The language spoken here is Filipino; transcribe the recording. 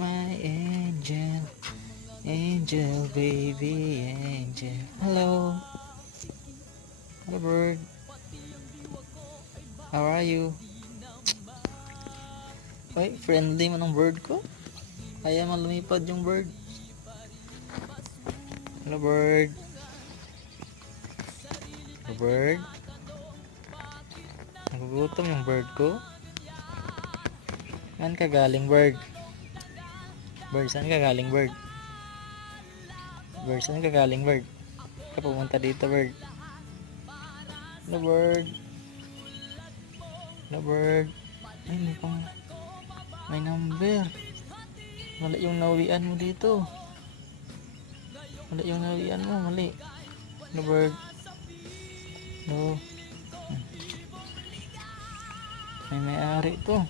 My angel, angel, baby, angel. Hello. Hello, bird. How are you? Ay, friendly man ang bird ko. Kaya man lumipad yung bird. Hello, bird. Hello, bird. Nagugutom yung bird ko. Saan ka galing, bird? Bird, saan ka galing, bird? Bird, saan ka galing, bird? Ka pumunta dito, bird. Hello, bird. Hello, bird. Ay, may number. Mali yung nawian mo dito. Mali yung nawian mo, mali. Hello, bird. No. May may-ari to.